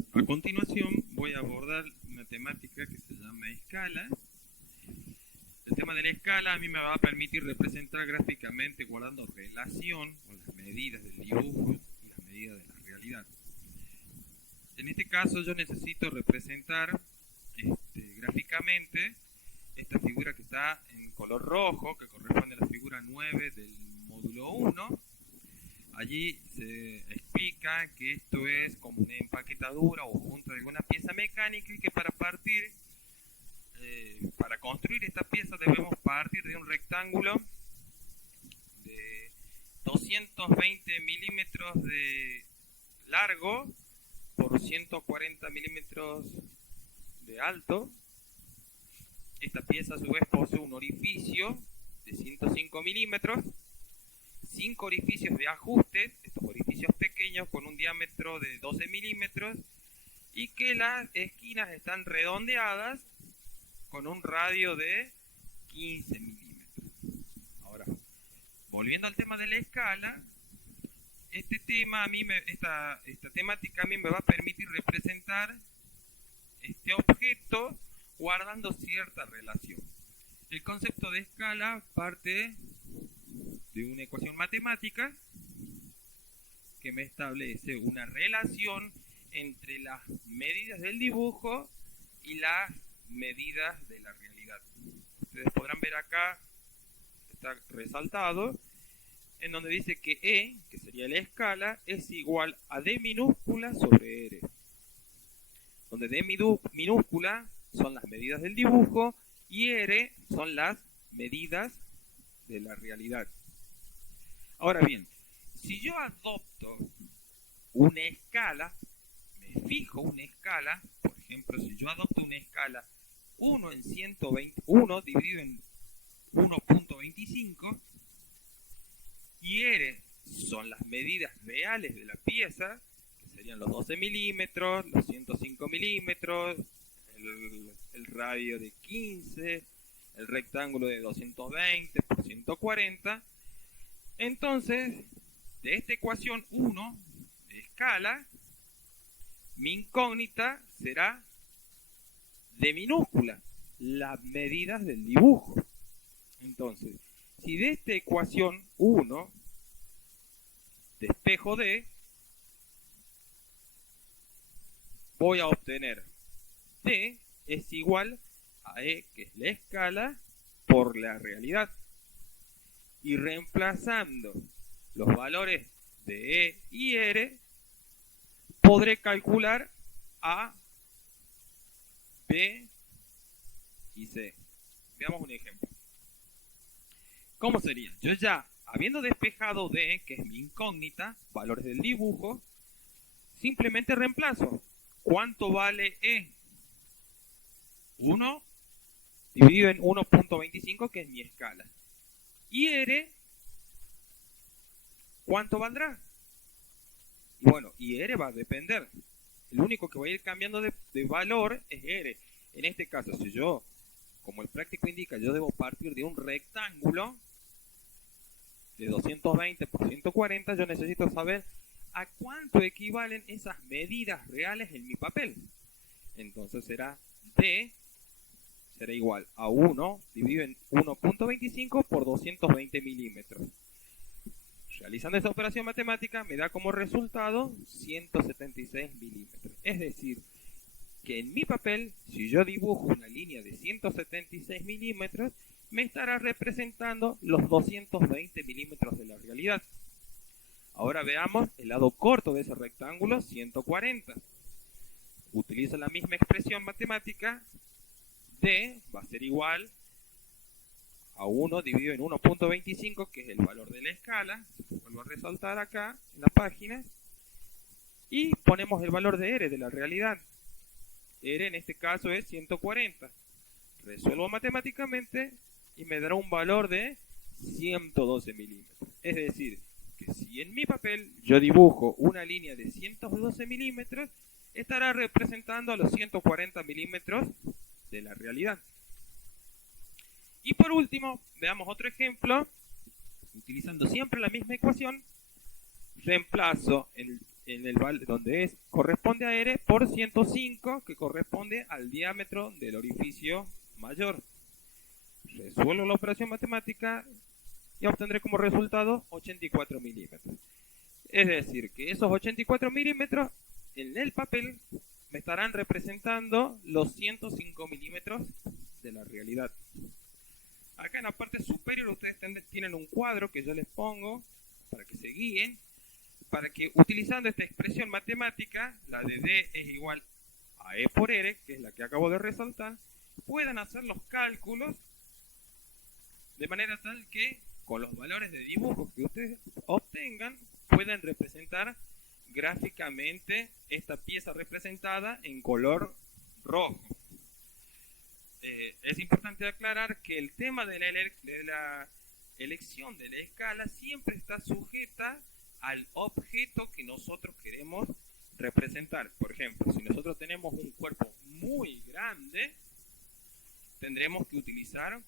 A continuación voy a abordar una temática que se llama escala. El tema de la escala a mí me va a permitir representar gráficamente guardando relación con las medidas del dibujo y las medidas de la realidad. En este caso yo necesito representar gráficamente esta figura que está en color rojo, que corresponde a la figura 9 del módulo 1. Allí se explica que esto es como una empaquetadura o junto de alguna pieza mecánica y que para construir esta pieza debemos partir de un rectángulo de 220 milímetros de largo por 140 milímetros de alto. Esta pieza a su vez posee un orificio de 105 milímetros, 5 orificios de ajuste, estos orificios pequeños con un diámetro de 12 milímetros y que las esquinas están redondeadas con un radio de 15 milímetros. Ahora, volviendo al tema de la escala, esta temática a mí me va a permitir representar este objeto guardando cierta relación. El concepto de escala parte de una ecuación matemática que me establece una relación entre las medidas del dibujo y las medidas de la realidad. Ustedes podrán ver acá, está resaltado, en donde dice que E, que sería la escala, es igual a D minúscula sobre R. Donde D minúscula son las medidas del dibujo y R son las medidas de la realidad. Ahora bien, si yo adopto una escala, me fijo una escala, por ejemplo, si yo adopto una escala 1 en 121 dividido en 1.25 y R son las medidas reales de la pieza, que serían los 12 milímetros, los 105 milímetros, el radio de 15, el rectángulo de 220 por 140. Entonces, de esta ecuación 1 de escala, mi incógnita será D minúscula, las medidas del dibujo. Entonces, si de esta ecuación 1 despejo D, voy a obtener D es igual a E, que es la escala, por la realidad. Y reemplazando los valores de E y R, podré calcular A, B y C. Veamos un ejemplo. ¿Cómo sería? Yo ya, habiendo despejado D, que es mi incógnita, valores del dibujo, simplemente reemplazo. ¿Cuánto vale E? 1 dividido en 1.25, que es mi escala. Y R, ¿cuánto valdrá? Bueno, y R va a depender. El único que va a ir cambiando de valor es R. En este caso, si yo, como el práctico indica, yo debo partir de un rectángulo de 220 por 140, yo necesito saber a cuánto equivalen esas medidas reales en mi papel. Entonces será D, será igual a 1 dividido en 1.25 por 220 milímetros. Realizando esta operación matemática me da como resultado 176 milímetros. Es decir, que en mi papel, si yo dibujo una línea de 176 milímetros, me estará representando los 220 milímetros de la realidad. Ahora veamos el lado corto de ese rectángulo, 140. Utilizo la misma expresión matemática. D va a ser igual a 1 dividido en 1.25, que es el valor de la escala. Vuelvo a resaltar acá en la página. Y ponemos el valor de R, de la realidad. R en este caso es 140. Resuelvo matemáticamente y me dará un valor de 112 milímetros. Es decir, que si en mi papel yo dibujo una línea de 112 milímetros, estará representando a los 140 milímetros de la realidad. Y por último, veamos otro ejemplo. Utilizando siempre la misma ecuación, reemplazo el donde corresponde a R por 105, que corresponde al diámetro del orificio mayor. Resuelvo la operación matemática y obtendré como resultado 84 milímetros. Es decir, que esos 84 milímetros en el papel me estarán representando los 105 milímetros de la realidad. Acá en la parte superior ustedes tienen un cuadro que yo les pongo para que se guíen, para que utilizando esta expresión matemática, la de D es igual a E por R, que es la que acabo de resaltar, puedan hacer los cálculos de manera tal que con los valores de dibujo que ustedes obtengan pueden representar gráficamente esta pieza representada en color rojo. Es importante aclarar que el tema de la elección de la escala siempre está sujeta al objeto que nosotros queremos representar. Por ejemplo, si nosotros tenemos un cuerpo muy grande, tendremos que utilizar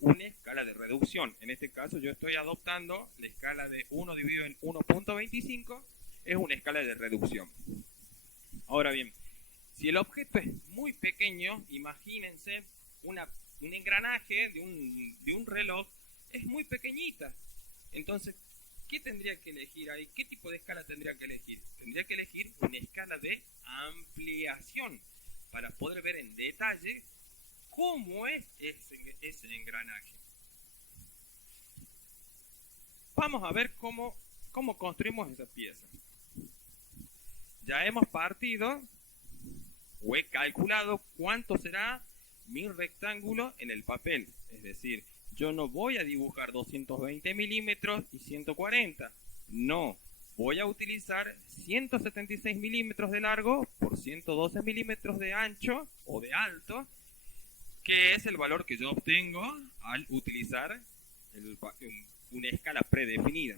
una escala de reducción. En este caso yo estoy adoptando la escala de 1 dividido en 1.25, es una escala de reducción. Ahora bien, si el objeto es muy pequeño, imagínense un engranaje de un reloj, es muy pequeñita. Entonces, ¿qué tendría que elegir ahí? ¿Qué tipo de escala tendría que elegir? Tendría que elegir una escala de ampliación para poder ver en detalle cómo es ese engranaje. Vamos a ver cómo construimos esa pieza. Ya hemos partido o he calculado cuánto será mi rectángulo en el papel. Es decir, yo no voy a dibujar 220 milímetros y 140. No, voy a utilizar 176 milímetros de largo por 112 milímetros de ancho o de alto, que es el valor que yo obtengo al utilizar una escala predefinida.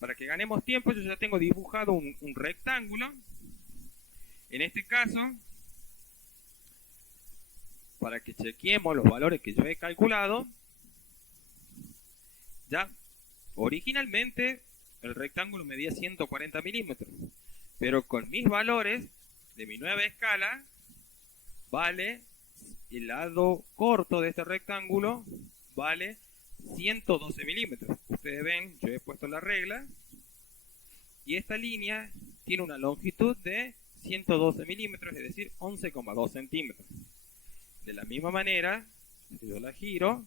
Para que ganemos tiempo, yo ya tengo dibujado un rectángulo. En este caso, para que chequeemos los valores que yo he calculado, ya originalmente el rectángulo medía 140 milímetros, pero con mis valores de mi nueva escala, vale el lado corto de este rectángulo, vale 112 milímetros. Ustedes ven, yo he puesto la regla y esta línea tiene una longitud de 112 milímetros, es decir, 11,2 centímetros. De la misma manera, si yo la giro,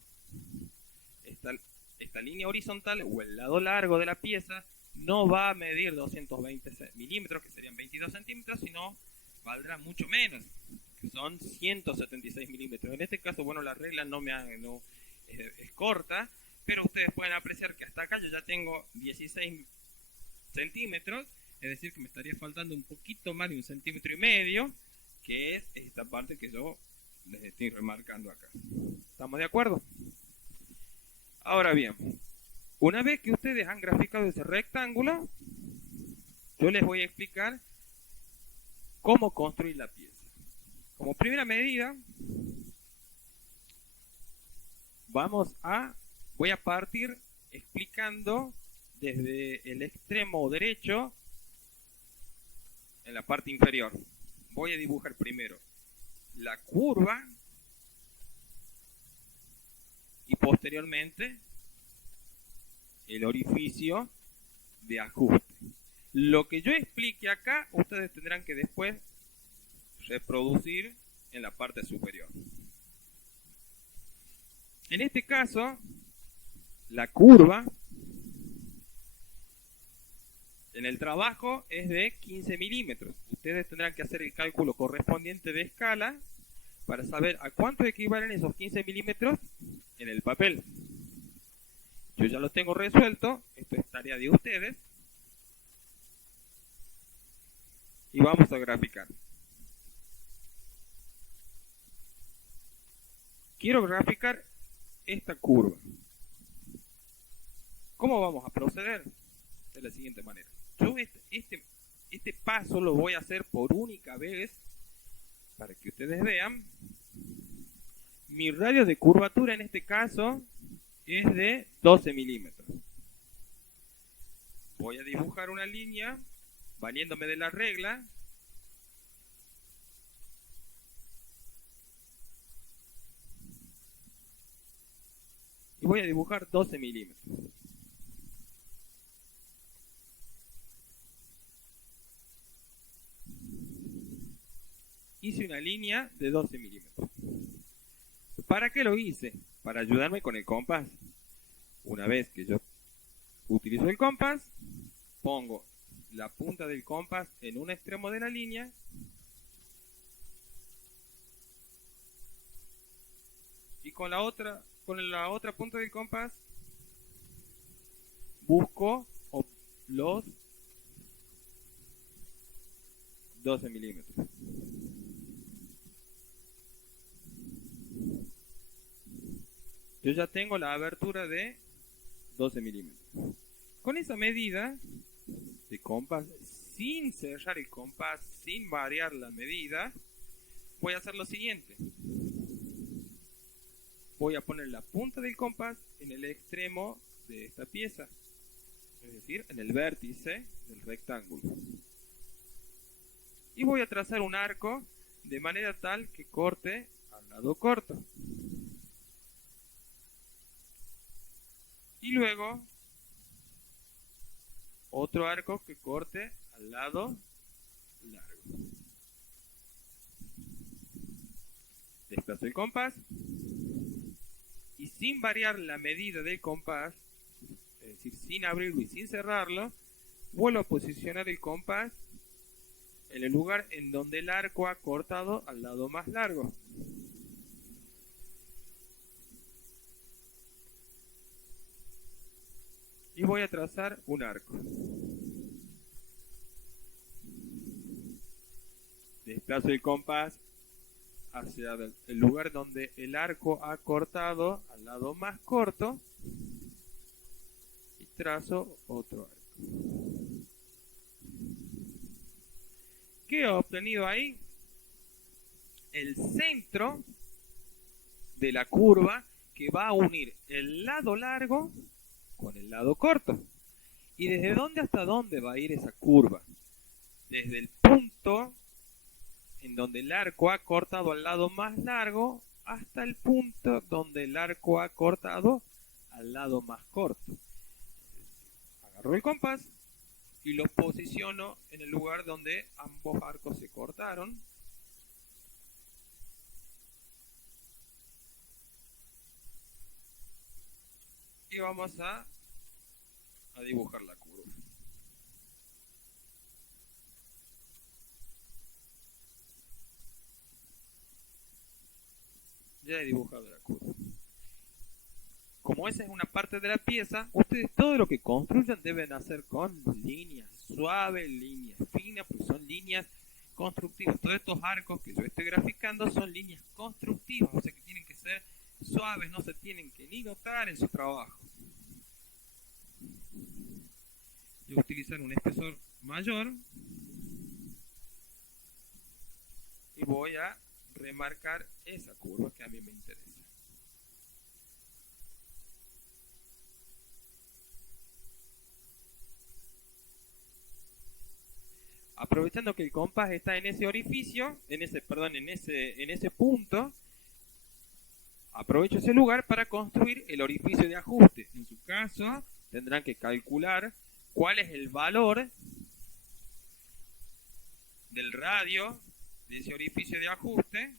esta línea horizontal o el lado largo de la pieza no va a medir 220 milímetros, que serían 22 centímetros, sino valdrá mucho menos, que son 176 milímetros. En este caso, bueno, la regla es corta, pero ustedes pueden apreciar que hasta acá yo ya tengo 16 centímetros, es decir, que me estaría faltando un poquito más de 1,5 centímetros, que es esta parte que yo les estoy remarcando acá. ¿Estamos de acuerdo? Ahora bien, una vez que ustedes han graficado ese rectángulo, yo les voy a explicar cómo construir la pieza. Como primera medida, voy a partir explicando desde el extremo derecho en la parte inferior. Voy a dibujar primero la curva y posteriormente el orificio de ajuste. Lo que yo explique acá, ustedes tendrán que después reproducir en la parte superior. En este caso, la curva en el trabajo es de 15 milímetros. Ustedes tendrán que hacer el cálculo correspondiente de escala para saber a cuánto equivalen esos 15 milímetros en el papel. Yo ya lo tengo resuelto, esto es tarea de ustedes. Y vamos a graficar. Quiero graficar esta curva. ¿Cómo vamos a proceder? De la siguiente manera. Yo este paso lo voy a hacer por única vez para que ustedes vean. Mi radio de curvatura en este caso es de 12 milímetros. Voy a dibujar una línea valiéndome de la regla. Y voy a dibujar 12 milímetros. Hice una línea de 12 milímetros. ¿Para qué lo hice? Para ayudarme con el compás. Una vez que yo utilizo el compás, pongo la punta del compás en un extremo de la línea y con la otra punta del compás busco los 12 milímetros. Yo ya tengo la abertura de 12 milímetros. Con esa medida de compás, sin cerrar el compás, sin variar la medida, voy a hacer lo siguiente. Voy a poner la punta del compás en el extremo de esta pieza, es decir, en el vértice del rectángulo. Y voy a trazar un arco de manera tal que corte al lado corto. Y luego otro arco que corte al lado largo. Desplazo el compás y sin variar la medida del compás, es decir, sin abrirlo y sin cerrarlo, vuelvo a posicionar el compás en el lugar en donde el arco ha cortado al lado más largo. Y voy a trazar un arco. Desplazo el compás hacia el lugar donde el arco ha cortado al lado más corto y trazo otro arco. ¿Qué he obtenido ahí? El centro de la curva que va a unir el lado largo con el lado corto. ¿Y desde dónde hasta dónde va a ir esa curva? Desde el punto en donde el arco ha cortado al lado más largo hasta el punto donde el arco ha cortado al lado más corto. Agarro el compás y lo posiciono en el lugar donde ambos arcos se cortaron. Y vamos a dibujar la curva. Ya he dibujado la curva. Como esa es una parte de la pieza, ustedes todo lo que construyan deben hacer con líneas suaves, líneas finas, porque son líneas constructivas. Todos estos arcos que yo estoy graficando son líneas constructivas, o sea que tienen que ser suaves, no se tienen que ni notar en su trabajo. Yo voy a utilizar un espesor mayor y voy a remarcar esa curva que a mí me interesa. Aprovechando que el compás está en ese orificio, en ese punto, aprovecho ese lugar para construir el orificio de ajuste. En su caso, tendrán que calcular cuál es el valor del radio de ese orificio de ajuste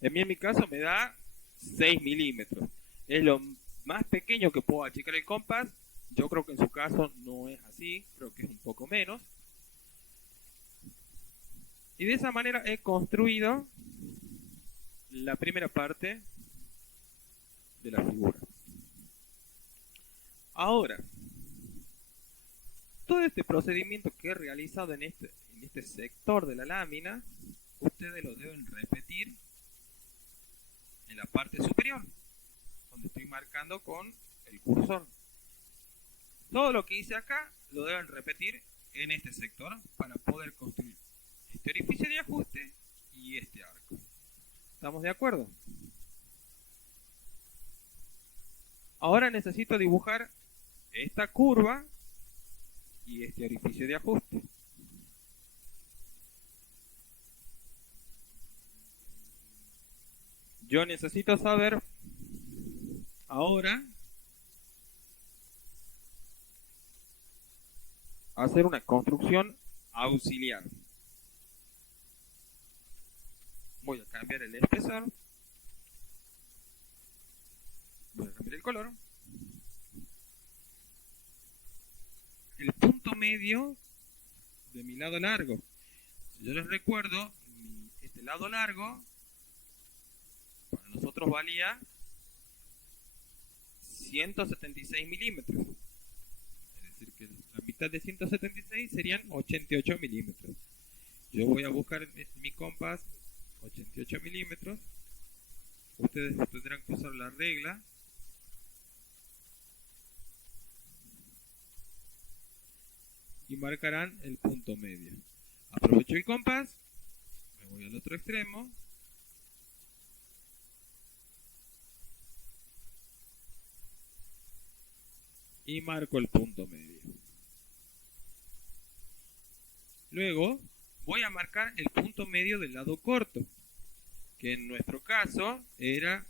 en mi caso me da 6 milímetros. Es lo más pequeño que puedo achicar el compás. Yo creo que en su caso no es así, creo que es un poco menos. Y de esa manera he construido la primera parte de la figura. Ahora, todo este procedimiento que he realizado en este sector de la lámina, ustedes lo deben repetir en la parte superior, donde estoy marcando con el cursor. Todo lo que hice acá lo deben repetir en este sector para poder construir este orificio de ajuste y este arco. ¿Estamos de acuerdo? Ahora necesito dibujar esta curva y este orificio de ajuste. Yo necesito saber ahora hacer una construcción auxiliar. Voy a cambiar el espesor. Voy a cambiar el color. El punto medio de mi lado largo. Si yo les recuerdo, este lado largo para nosotros valía 176 milímetros. Es decir, que la mitad de 176 serían 88 milímetros. Yo voy a buscar en mi compás 88 milímetros. Ustedes tendrán que usar la regla. Y marcarán el punto medio. Aprovecho el compás. Me voy al otro extremo. Y marco el punto medio. Luego voy a marcar el punto medio del lado corto, que en nuestro caso era,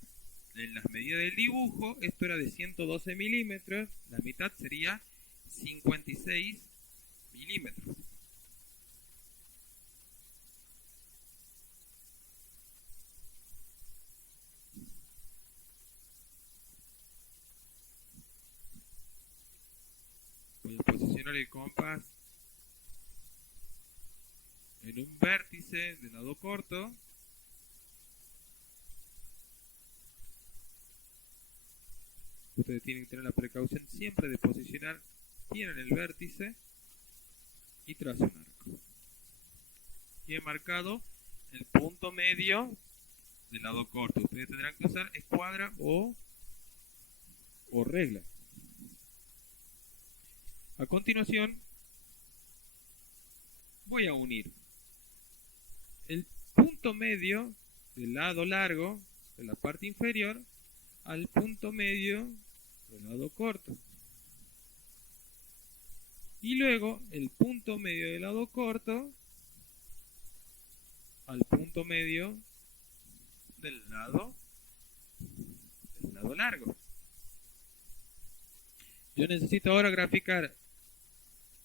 en las medidas del dibujo, esto era de 112 milímetros, la mitad sería 56 milímetros. Voy a posicionar el compás en un vértice del lado corto. Ustedes tienen que tener la precaución siempre de posicionar bien en el vértice y trazo un arco. Y he marcado el punto medio del lado corto. Ustedes tendrán que usar escuadra o regla. A continuación voy a unir el punto medio del lado largo de la parte inferior al punto medio del lado corto. Y luego el punto medio del lado corto al punto medio del lado largo. Yo necesito ahora graficar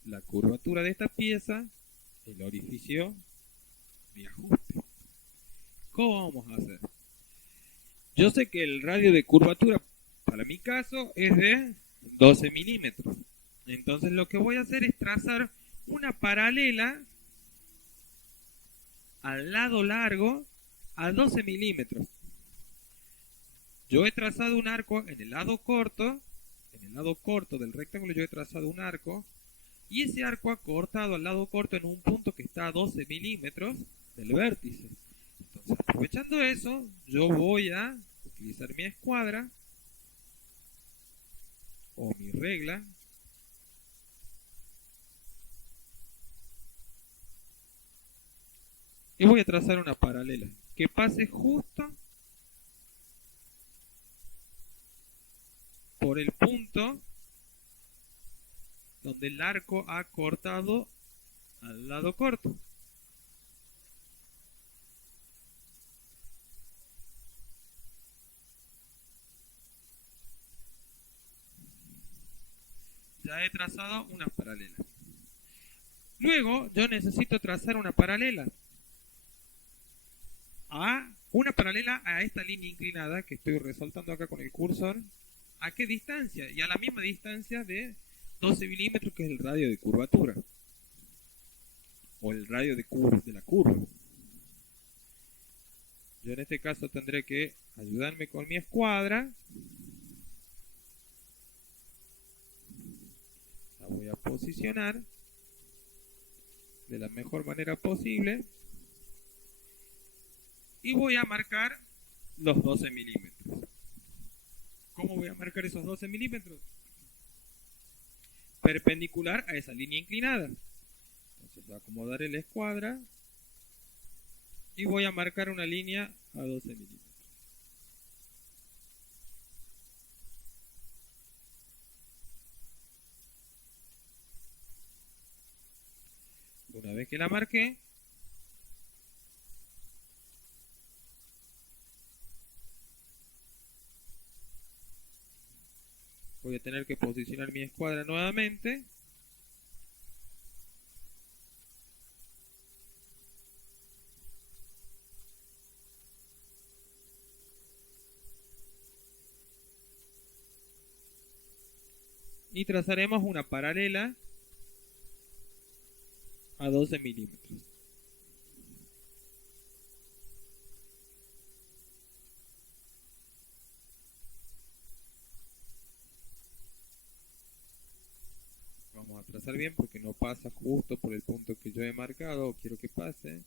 la curvatura de esta pieza, el orificio de ajuste. ¿Cómo vamos a hacer? Yo sé que el radio de curvatura para mi caso es de 12 milímetros. Entonces lo que voy a hacer es trazar una paralela al lado largo a 12 milímetros. Yo he trazado un arco en el lado corto del rectángulo yo he trazado un arco, y ese arco ha cortado al lado corto en un punto que está a 12 milímetros del vértice. Entonces, aprovechando eso, yo voy a utilizar mi escuadra o mi regla y voy a trazar una paralela que pase justo por el punto donde el arco ha cortado al lado corto. Ya he trazado una paralela. Luego yo necesito trazar una paralela a esta línea inclinada que estoy resaltando acá con el cursor. ¿A qué distancia? Y a la misma distancia de 12 milímetros, que es el radio de curvatura o el radio de la curva. Yo en este caso tendré que ayudarme con mi escuadra. La voy a posicionar de la mejor manera posible y voy a marcar los 12 milímetros. ¿Cómo voy a marcar esos 12 milímetros? Perpendicular a esa línea inclinada. Entonces voy a acomodar el escuadra y voy a marcar una línea a 12 milímetros. Una vez que la marqué, voy a tener que posicionar mi escuadra nuevamente. Y trazaremos una paralela a 12 milímetros. Vamos a trazar bien porque no pasa justo por el punto que yo he marcado o quiero que pase.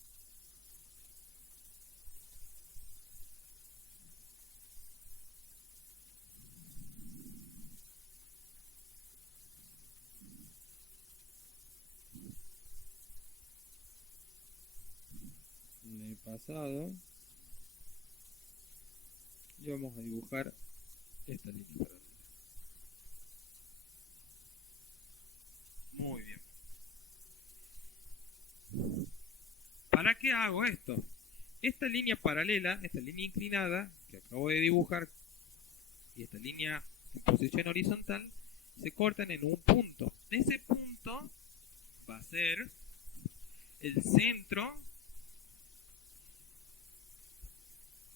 Le he pasado. Y vamos a dibujar esta línea paralela. Muy bien. ¿Para qué hago esto? Esta línea paralela, esta línea inclinada que acabo de dibujar y esta línea en posición horizontal se cortan en un punto. Ese punto va a ser el centro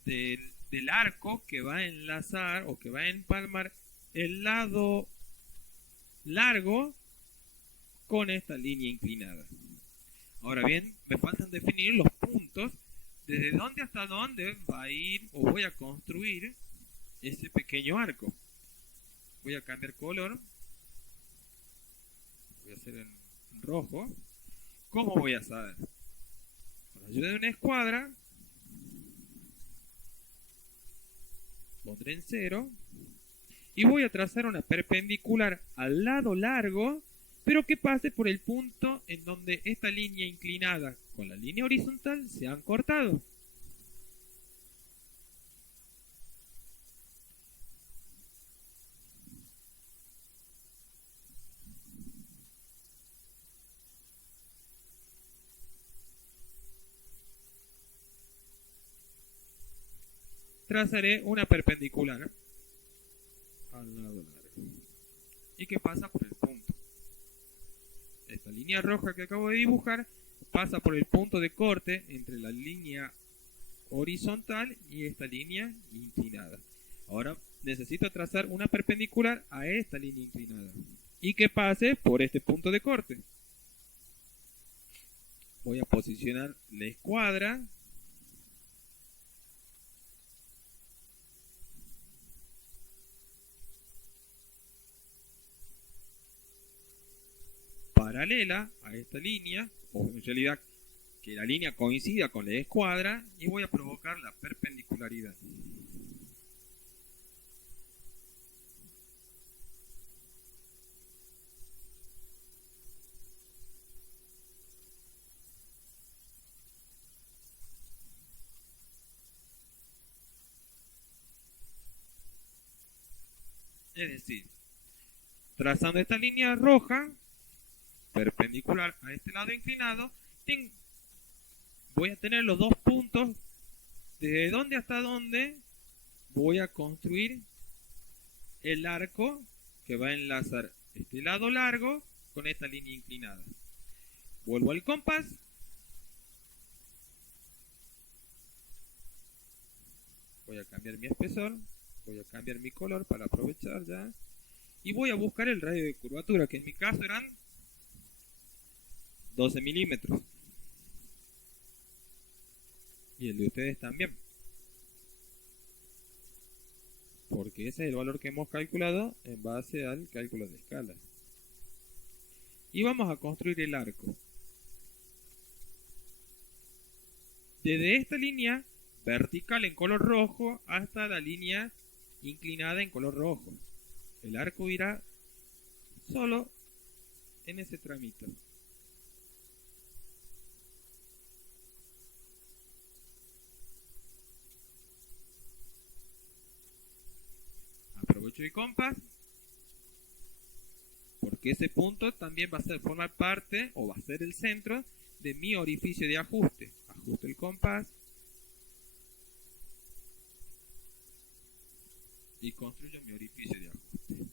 del arco que va a enlazar o que va a empalmar el lado largo con esta línea inclinada. Ahora bien, me faltan definir los puntos desde dónde hasta dónde va a ir o voy a construir ese pequeño arco. Voy a cambiar color. Voy a hacer en rojo. ¿Cómo voy a saber? Con la ayuda de una escuadra, pondré en 0 y voy a trazar una perpendicular al lado largo, pero que pase por el punto en donde esta línea inclinada con la línea horizontal se han cortado. Trazaré una perpendicular al lado largo y que pasa por el punto. Esta línea roja que acabo de dibujar pasa por el punto de corte entre la línea horizontal y esta línea inclinada. Ahora necesito trazar una perpendicular a esta línea inclinada y que pase por este punto de corte. Voy a posicionar la escuadra paralela a esta línea, o en realidad que la línea coincida con la escuadra, y voy a provocar la perpendicularidad. Es decir, trazando esta línea roja perpendicular a este lado inclinado, voy a tener los dos puntos desde dónde hasta dónde voy a construir el arco que va a enlazar este lado largo con esta línea inclinada. Vuelvo al compás. Voy a cambiar mi espesor. Voy a cambiar mi color para aprovechar ya. Y voy a buscar el radio de curvatura, que en mi caso eran 12 milímetros. Y el de ustedes también. Porque ese es el valor que hemos calculado en base al cálculo de escalas. Y vamos a construir el arco. Desde esta línea vertical en color rojo hasta la línea inclinada en color rojo. El arco irá solo en ese tramito. apoyo el compás, porque ese punto también va a formar parte, o va a ser el centro, de mi orificio de ajuste. Ajusto el compás y construyo mi orificio de ajuste.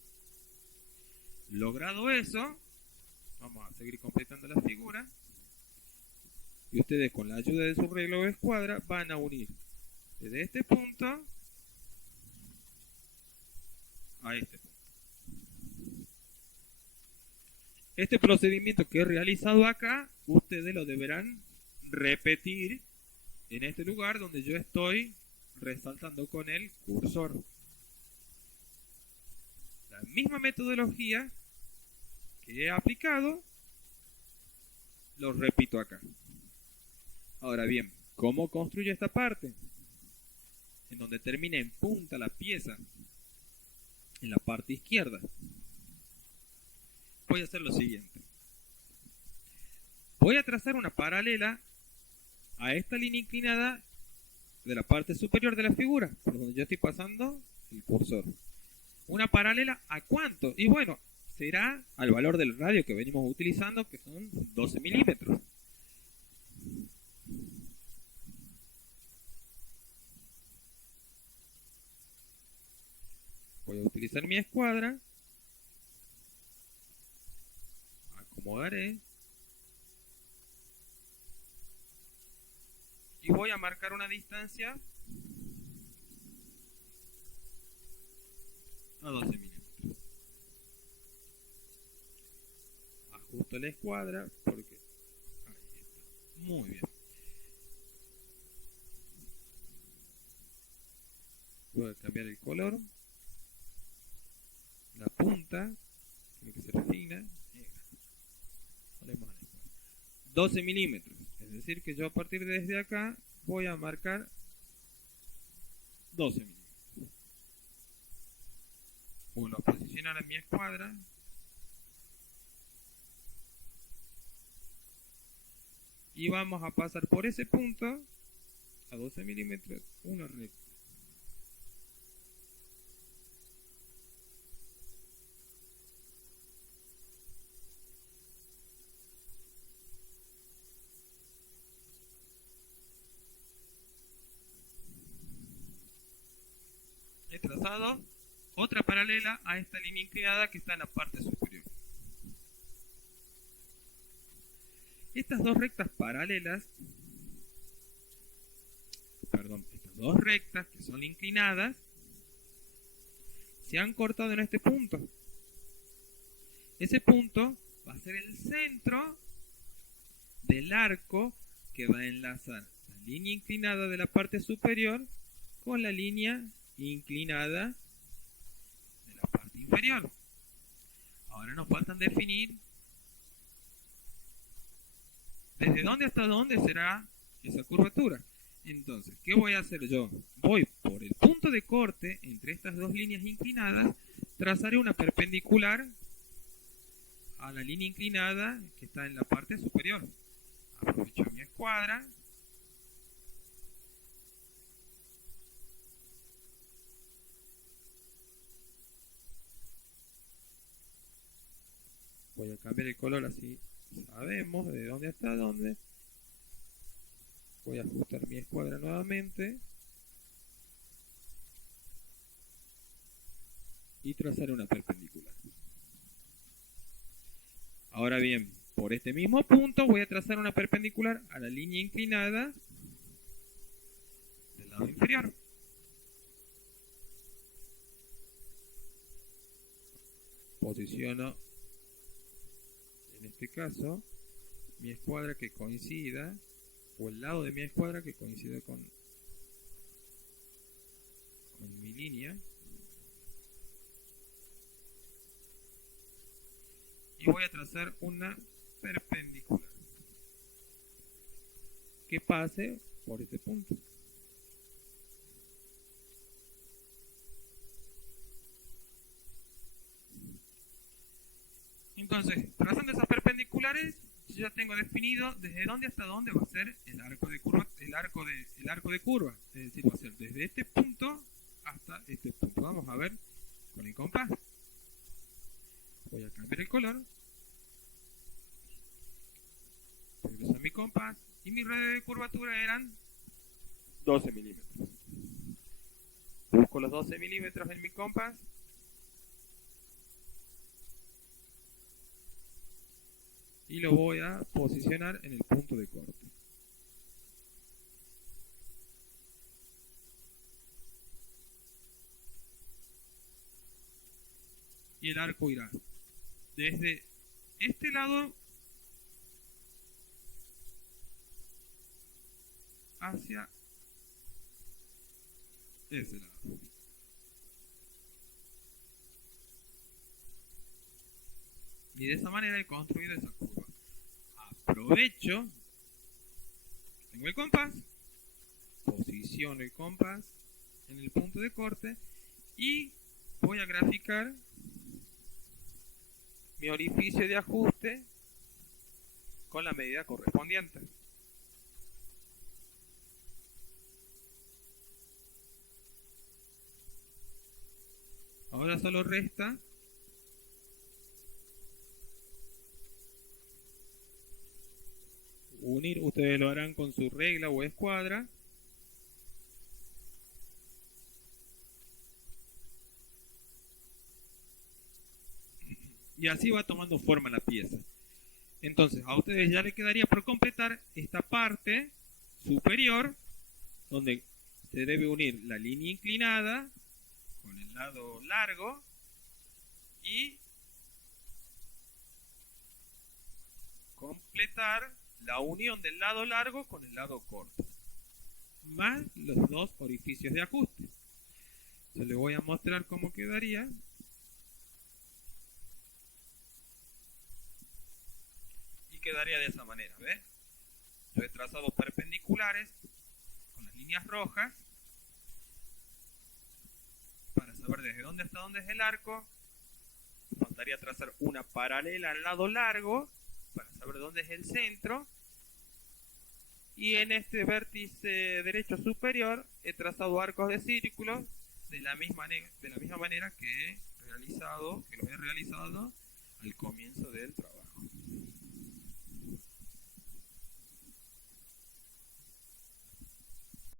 Logrado eso, vamos a seguir completando la figura. Y ustedes, con la ayuda de su reloj de escuadra, van a unir desde este punto a este punto. Este procedimiento que he realizado acá, ustedes lo deberán repetir en este lugar donde yo estoy resaltando con el cursor. La misma metodología que he aplicado, lo repito acá. Ahora bien, ¿cómo construyo esta parte? En donde termina en punta la pieza, en la parte izquierda. Voy a hacer lo siguiente. Voy a trazar una paralela a esta línea inclinada de la parte superior de la figura, por donde yo estoy pasando el cursor. ¿Una paralela a cuánto? Y bueno, será al valor del radio que venimos utilizando, que son 12 milímetros. Voy a utilizar mi escuadra, acomodaré y voy a marcar una distancia a 12 milímetros. Ajusto la escuadra porque ahí está. Muy bien. Voy a cambiar el color. La punta tiene que ser fina, negra. 12 milímetros. Es decir que yo a partir de desde acá voy a marcar 12 milímetros. Bueno, posicionar a mi escuadra. Y vamos a pasar por ese punto a 12 milímetros una recta. He trazado otra paralela a esta línea inclinada que está en la parte superior. Estas dos rectas paralelas, estas dos rectas que son inclinadas, se han cortado en este punto. Ese punto va a ser el centro del arco que va a enlazar la línea inclinada de la parte superior con la línea inclinada de la parte inferior. Ahora nos faltan definir desde dónde hasta dónde será esa curvatura. Entonces, ¿qué voy a hacer yo? Voy por el punto de corte entre estas dos líneas inclinadas, trazaré una perpendicular a la línea inclinada que está en la parte superior. Aprovecho mi escuadra. Voy a cambiar el color así sabemos de dónde hasta dónde. Voy a ajustar mi escuadra nuevamente y trazar una perpendicular. Ahora bien, por este mismo punto voy a trazar una perpendicular a la línea inclinada del lado inferior. Posiciono, en este caso, mi escuadra que coincida, o el lado de mi escuadra que coincida con mi línea. Y voy a trazar una perpendicular que pase por este punto. Entonces, trazando esas perpendiculares, yo ya tengo definido desde dónde hasta dónde va a ser el arco de curva, es decir, va a ser desde este punto hasta este punto. Vamos a ver con el compás. Voy a cambiar el color. Regreso a mi compás. Y mi radio de curvatura eran 12 milímetros. Busco los 12 milímetros en mi compás. Y lo voy a posicionar en el punto de corte. Y el arco irá desde este lado hacia ese lado. Y de esa manera he construido esa curva. Aprovecho, tengo el compás, posiciono el compás en el punto de corte y voy a graficar mi orificio de ajuste con la medida correspondiente. Ahora solo resta unir, ustedes lo harán con su regla o escuadra. Y así va tomando forma la pieza. Entonces, a ustedes ya les quedaría por completar esta parte superior, donde se debe unir la línea inclinada con el lado largo y completar la unión del lado largo con el lado corto, más los dos orificios de ajuste. Yo les voy a mostrar cómo quedaría. Y quedaría de esa manera, ¿ves? Yo he trazado perpendiculares con las líneas rojas para saber desde dónde hasta dónde es el arco. Faltaría trazar una paralela al lado largo para saber dónde es el centro. Y en este vértice derecho superior he trazado arcos de círculos de la misma manera que los he realizado al comienzo del trabajo.